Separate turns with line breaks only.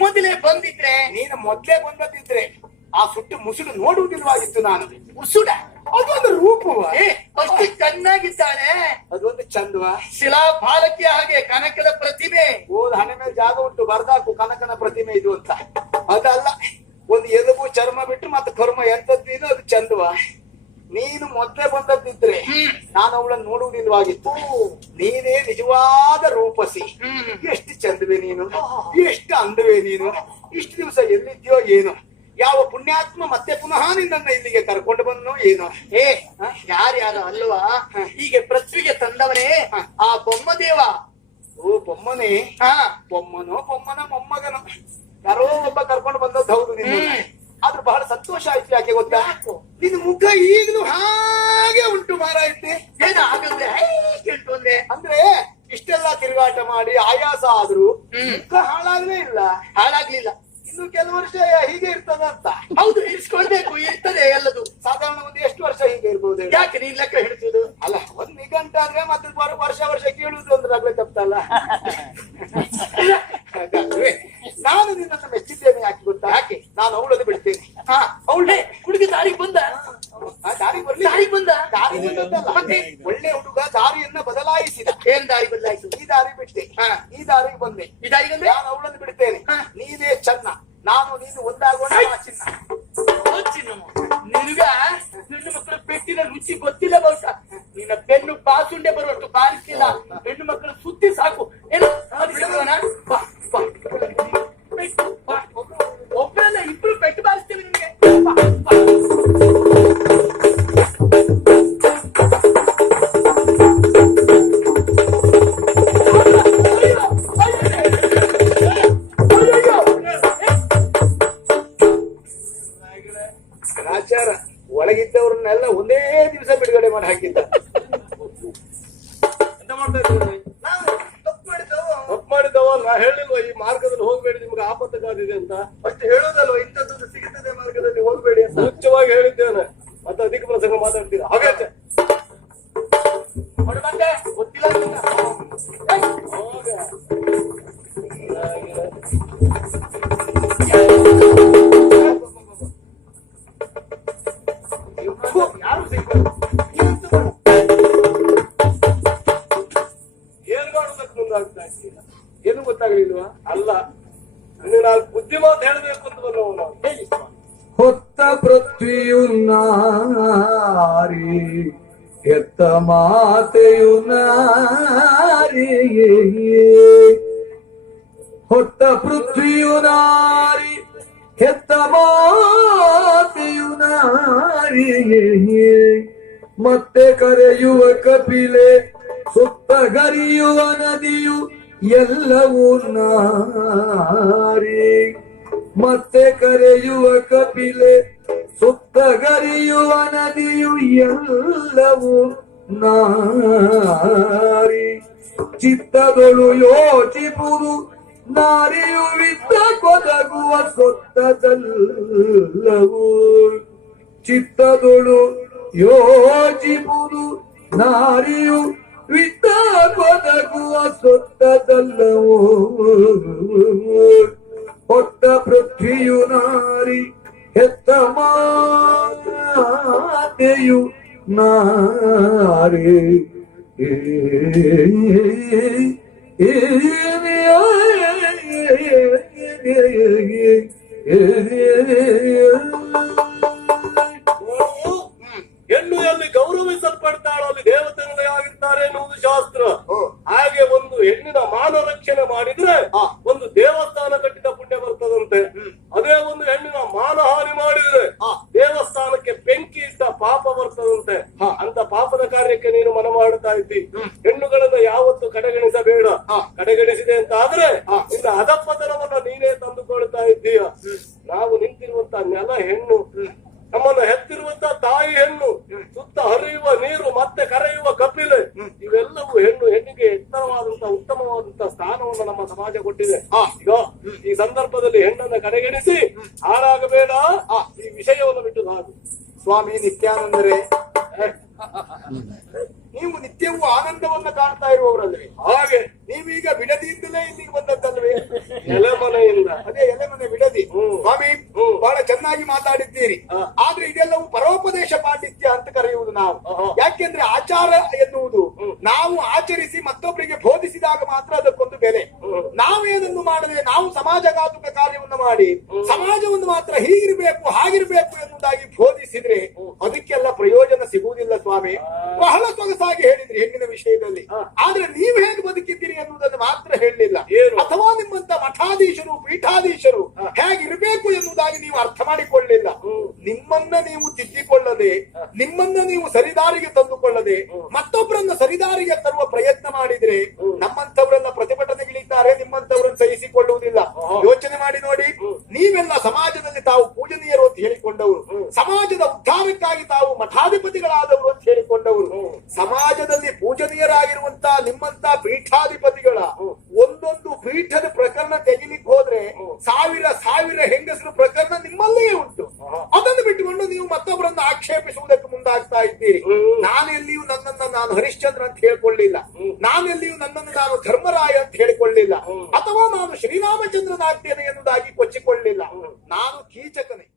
ಮೊದಲೇ
ಬಂದಿದ್ರೆ
ನೀನು ಮೊದ್ಲೇ ಬಂದದಿದ್ರೆ ಆ ಸುಟ್ಟು ಮುಸುಡು ನೋಡುವುದಿಲ್ವಾಗಿತ್ತು ನಾನು.
ಉಸುಡ
ಅದೊಂದು ರೂಪವ.
ಅಷ್ಟು ಚೆನ್ನಾಗಿದ್ದಾಳೆ.
ಅದೊಂದು ಚಂದವ.
ಶಿಲಾ ಬಾಲಕಿ ಹಾಗೆ ಕನಕದ ಪ್ರತಿಮೆ.
ಓದ್ ಹಣೆ ಮೇಲೆ ಜಾಗ ಉಂಟು ಬರ್ದಾಕು ಕನಕನ ಪ್ರತಿಮೆ ಇದು ಅಂತ. ಅದಲ್ಲ ಒಂದು ಎಲುಬು ಚರ್ಮ ಬಿಟ್ಟು ಮತ್ತೆ ಕರ್ಮ ಎಂತದ್ದು ಇದು ಅದು ಚಂದವ. ನೀನು ಮೊದಲೇ ಬಂದದ್ದಿದ್ರೆ. ನಾನು ಅವಳನ್ನು ನೋಡುವುದಿಲ್ವಾಗಿತ್ತು ನೀನೇ ನಿಜವಾದ ರೂಪಸಿ. ಎಷ್ಟು ಚಂದವೇ ನೀನು? ಎಷ್ಟು ಅಂದವೇ ನೀನು? ಇಷ್ಟು ದಿವಸ ಎಲ್ಲಿದ್ಯೋ ಏನು? ಯಾವ ಪುಣ್ಯಾತ್ಮ ಮತ್ತೆ ಪುನಃ ನಿನ್ನನ್ನ ಇಲ್ಲಿಗೆ ಕರ್ಕೊಂಡು ಬಂದನೋ ಏನು?
ಏ ಯಾರ್ಯಾರು ಅಲ್ವಾ? ಹೀಗೆ ಪೃಥ್ವಿಗೆ ತಂದವನೇ ಆ ಬೊಮ್ಮದೇವ
ಓ ಬೊಮ್ಮನೇ?
ಹಾ.
ಬೊಮ್ಮನೋ ಬೊಮ್ಮನ ಮೊಮ್ಮಗನು? ಯಾರೋ ಒಬ್ಬ ಕರ್ಕೊಂಡು ಬಂದದ್ದು ಹೌದು ನಿನ್ನ. ಆದ್ರೂ ಬಹಳ ಸಂತೋಷ ಆಯ್ತು ಯಾಕೆ ಗೊತ್ತಾ? ನಿನ್ನ ಮುಖ ಈಗಲೂ ಹಾಗೆ ಉಂಟು ಮಾರಾಯ್ತಿ
ಏನು ಹಾಗಂದ್ರೆ ಕೇಳ್ತು ಅಂದೆ
ಅಂದ್ರೆ ಇಷ್ಟೆಲ್ಲ ತಿರುಗಾಟ ಮಾಡಿ ಆಯಾಸ ಆದ್ರೂ. ಮುಖ ಹಾಳಾಗ್ಲೇ ಇಲ್ಲ.
ಹಾಳಾಗ್ಲಿಲ್ಲ.
ಇನ್ನು ಕೆಲವು ವರ್ಷ ಹೀಗೆ ಇರ್ತದ ಅಂತ.
ಹೌದು ಇರಿಸ್ಕೊಳ್ಬೇಕು ಇರ್ತದೆ ಎಲ್ಲದು.
ಸಾಧಾರಣ ಒಂದು ಎಷ್ಟು ವರ್ಷ ಹೀಗೆ ಇರ್ಬೋದು
ಯಾಕೆ ನೀನ್ ಲೆಕ್ಕ ಹಿಡಿಸುದು
ಅಲ್ಲ ಒಂದ್ ನಿಘಂಟ ಅಂದ್ರೆ ಮತ್ತೆ ಬರೋ ವರ್ಷ ವರ್ಷ ಕೇಳುದು ಅಂದ್ರೆ ಆಗ್ಲೇ ತಪ್ಪಲ್ಲ ನಾನು ನಿನ್ನನ್ನು ಮೆಚ್ಚಿದ್ದೇನೆ ಯಾಕೆ ಗೊತ್ತಾ? ಯಾಕೆ? ನಾನು ಅವಳನ್ನು ಬಿಡ್ತೇನೆ.
ಹಾ ಅವಳೇ ಹುಡುಗಿ ದಾರಿಗೆ ಬಂದ.
ದಾರಿ ಬರ್ಲಿ
ದಾರಿ ಬಂದ?
ದಾರಿ ಬಂದದ್ದಲ್ಲ.
ಮತ್ತೆ?
ಒಳ್ಳೆ ಹುಡುಗ ದಾರಿಯನ್ನ ಬದಲಾಯಿಸಿದ.
ಏನ್ ದಾರಿ ಬದಲಾಯ್ತು
ಈ ದಾರಿ ಬಿಟ್ಟೆ.
ಹಾ.
ಈ ದಾರಿಗೆ ಬಂದೆ.
ಈ ದಾರಿಗೆ ಅಂದ್ರೆ
ನಾನು ಅವಳನ್ನು ಬಿಡ್ತೇನೆ.
ಹಾ.
ನೀನೇ ಚೆನ್ನ. ನಾನು ನೀನು ಒಂದಾಗೋಣ
ಚಿನ್ನ
ಆ ಚಿನ್ನ.
ನಿನ್ಗ ಹೆಣ್ಣು ಮಕ್ಕಳ ಪೆಟ್ಟಿನ ರುಚಿ ಗೊತ್ತಿಲ್ಲ ಬಹುಶಃ. ನಿನ್ನ ಬೆನ್ನು ಬಾಸುಂಡೆ ಬರುವಷ್ಟು ಬಾರಿಸಿಲ್ಲ ಹೆಣ್ಣು ಮಕ್ಕಳ ಸುದ್ದಿ ಸಾಕು. ಏನು? ಬಿಡೋಣ?
ನಾ ಹೇಳಿಲ್ವ ಈ ಮಾರ್ಗದಲ್ಲಿ ಹೋಗ್ಬೇಡಿ ನಿಮ್ಗೆ ಆಪತ್ತು ಕಾದಿದೆ ಅಂತ.
ಅಷ್ಟು ಹೇಳೋದಲ್ವ ಇಂಥದ್ದು ಸಿಗುತ್ತದೆ ಮಾರ್ಗದಲ್ಲಿ ಹೋಗ್ಬೇಡಿ ಅಂತ?
ಮುಖ್ಯವಾಗಿ ಹೇಳಿದ್ದೇನೆ. ಮತ್ತೆ ಅಧಿಕ ಪ್ರಸಂಗ ಮಾತಾಡ್ತೀರಾ? ಹಾಗೆ
ಗೊತ್ತಿಲ್ಲ
ನಾರಿ, ಎತ್ತ ಮಾತೆಯು ನಾರಿ. ಹೊತ್ತ ಪೃಥ್ವಿಯು ನಾರಿ ಹೆತ್ತ ಮಾತೆಯು ನಾರಿ. ಮತ್ತೆ ಕರೆಯುವ ಕಪಿಲೆ, ಸುತ್ತ ಗರಿಯುವ ನದಿಯು ಎಲ್ಲವೂ ನಾರಿ. ಮತ್ತೆ ಕರೆಯುವ ಕಪಿಲೆ ಸುತ್ತ ಗರಿಯುವ ನದಿಯು ಎಲ್ಲವೂ ನಾರಿ. ಚಿತ್ತದೊಳು ಯೋಚಿಪುದು, ನಾರಿಯು ವಿದ್ದ ಕೊದಗುವ ಸೊತ್ತದಲ್ಲವೂ. ಚಿತ್ತದೊಳು ಯೋಚಿಪುದು, ನಾರಿಯು ವಿದ್ದ ಕೊದಗುವ ಸೊತ್ತದಲ್ಲವೂ. ಹೊತ್ತ ಪೃಥ್ವಿಯು ನಾರಿ. ಹೆತ್ತ ಮಾತೆಯು ನಾರಿ ಏ,
ಅಂತ ಪಾಪದ ಕಾರ್ಯಕ್ಕೆ ನೀನು ಮನ ಮಾಡುತ್ತಾ ಇದ್ದಿ. ಹೆಣ್ಣುಗಳನ್ನ ಯಾವತ್ತು ಕಡೆಗಣಿಸಬೇಡ. ಕಡೆಗಣಿಸಿದೆ ಅಂತ ಆದ್ರೆ ಇಂದ ಅದಪ್ಪತನವನ್ನ ನೀನೇ ತಂದುಕೊಳ್ತಾ ಇದ್ದೀಯ? ನಾವು ನಿಂತಿರುವಂತ ನೆಲ ಹೆಣ್ಣು. ನಮ್ಮನ್ನು ಹೆತ್ತಿರುವಂತ ತಾಯಿ ಹೆಣ್ಣು. ಸುತ್ತ ಹರಿಯುವ ನೀರು ಮತ್ತೆ ಕರೆಯುವ ಕಪಿಲೆ. ಇವೆಲ್ಲವೂ ಹೆಣ್ಣು ಹೆಣ್ಣಿಗೆ ಎತ್ತರವಾದಂತಹ ಉತ್ತಮವಾದಂತಹ ಸ್ಥಾನವನ್ನು ನಮ್ಮ ಸಮಾಜ ಕೊಟ್ಟಿದೆ. ಈಗ ಈ ಸಂದರ್ಭದಲ್ಲಿ ಹೆಣ್ಣನ್ನ ಕಡೆಗಣಿಸಿ ಹಾಳಾಗಬೇಡ. ಈ ವಿಷಯವನ್ನು ಬಿಟ್ಟು ಹಾಕು
ಸ್ವಾಮಿ ನಿತ್ಯಾನಂದರೆ ನೀವು ನಿತ್ಯವೂ ಆನಂದವನ್ನ ಕಾಣ್ತಾ ಇರುವವರಲ್ವೇ?
ಹಾಗೆ
ನೀವೀಗ ಬಿಡದಿಯಿಂದಲೇ ಇಲ್ಲಿಗೆ ಬಂದದ್ದಲ್ವೇ?
ಎಲೆಮನೆಯಿಂದ.
ಅದೇ ಎಲೆಮನೆ ಬಿಡದಿ ಸ್ವಾಮಿ. ಬಹಳ ಚೆನ್ನಾಗಿ ಮಾತಾಡಿದ್ದೀರಿ. ಆದ್ರೆ ಇದೆಲ್ಲವೂ ಪರೋಪದೇಶ ಪಾಂಡಿತ್ಯ ಅಂತ ಕರೆಯುವುದು ನಾವು. ಯಾಕೆಂದ್ರೆ ಆಚಾರ ಎನ್ನುವುದು ನಾವು ಆಚರಿಸಿ ಮತ್ತೊಬ್ಬರಿಗೆ ಬೋಧಿಸಿದಾಗ ಮಾತ್ರ ಬೆಲೆ ನಾವೇನನ್ನು ಮಾಡದೆ ನಾವು ಸಮಾಜಘಾತುಕ ಕಾರ್ಯವನ್ನು ಮಾಡಿ ಸಮಾಜವನ್ನು ಮಾತ್ರ ಹೀಗಿರ್ಬೇಕು ಹಾಗಿರ್ಬೇಕು ಎನ್ನುವುದಾಗಿ ಬೋಧಿಸಿದ್ರೆ ಅದಕ್ಕೆಲ್ಲ ಪ್ರಯೋಜನ ಸಿಗುವುದಿಲ್ಲ ಸ್ವಾಮಿ. ಬಹಳ ಸೊಗಸಾಗಿ ಹೇಳಿದ್ರಿ ಹೆಣ್ಣಿನ ವಿಷಯದಲ್ಲಿ. ಆದ್ರೆ ನೀವು ಹೇಗೆ ಬದುಕಿದ್ದೀರಿ ಎನ್ನುವುದನ್ನು ಮಾತ್ರ ಹೇಳಲಿಲ್ಲ? ಅಥವಾ ನಿಮ್ಮಂತ ಮಠಾಧೀಶರು ಪೀಠಾಧೀಶರು ಹೇಗಿರಬೇಕು ಎನ್ನುವುದಾಗಿ ನೀವು ಅರ್ಥ ಮಾಡಿಕೊಳ್ಳಲಿಲ್ಲ. ನಿಮ್ಮನ್ನ ನೀವು ತಿದ್ದಿಕೊಳ್ಳದೆ ನಿಮ್ಮನ್ನ ನೀವು ಸರಿದಾರಿಗೆ ತಂದುಕೊಳ್ಳದೆ ಮತ್ತೊಬ್ಬರನ್ನ ಸರಿದಾರಿಗೆ ತರುವ ಪ್ರಯತ್ನ ಮಾಡಿದ್ರೆ ಯೋಚನೆ ಮಾಡಿ ನೋಡಿ ನೀವೆಲ್ಲ ಸಮಾಜದಲ್ಲಿ ತಾವು ಪೂಜನೀಯರು ಅಂತ ಹೇಳಿಕೊಂಡವರು. ಸಮಾಜದ ಉದ್ಧಾರಕ್ಕಾಗಿ ತಾವು ಮಠಾಧಿಪತಿಗಳಾದವರು ಅಂತ ಹೇಳಿಕೊಂಡವರು. ಸಮಾಜದಲ್ಲಿ ಪೂಜನೀಯರಾಗಿರುವಂತ ನಿಮ್ಮಂತ ಪೀಠಾಧಿಪತಿಗಳ ಒಂದೊಂದು ಪೀಠದ ಪ್ರಕರಣ ತೆಗಿಲಿಕ್ಕೆ ಹೋದ್ರೆ ಸಾವಿರ ಸಾವಿರ ಹೆಂಗಸರು ಪ್ರಕರಣ ನಿಮ್ಮಲ್ಲೇ ಉಂಟು. ಅದನ್ನು ಬಿಟ್ಟುಕೊಂಡು ನೀವು ಮತ್ತೊಬ್ಬರನ್ನು ಆಕ್ಷೇಪಿಸುವುದಕ್ಕೆ ಮುಂದಾಗ್ತಾ ಇದ್ದೀರಿ. ನಾನೆಲ್ಲಿಯೂ ನನ್ನನ್ನ ನಾನು ಹರಿಶ್ಚಂದ್ರ ಅಂತ ಹೇಳ್ಕೊಳ್ಳಿಲ್ಲ. ನಾನೆಲ್ಲಿಯೂ ನನ್ನನ್ನು ನಾನು ಧರ್ಮರಾಯ ಅಂತ ಹೇಳಿಕೊಳ್ಳಿಲ್ಲ. ಅಥವಾ ನಾನು ಶ್ರೀರಾಮಚಂದ್ರನಾಗ್ತೇನೆ ಎನ್ನುವುದಾಗಿ ಕೊಚ್ಚಿಕೊಳ್ಳಿಲ್ಲ. ನಾನು ಕೀಚಕನೇ.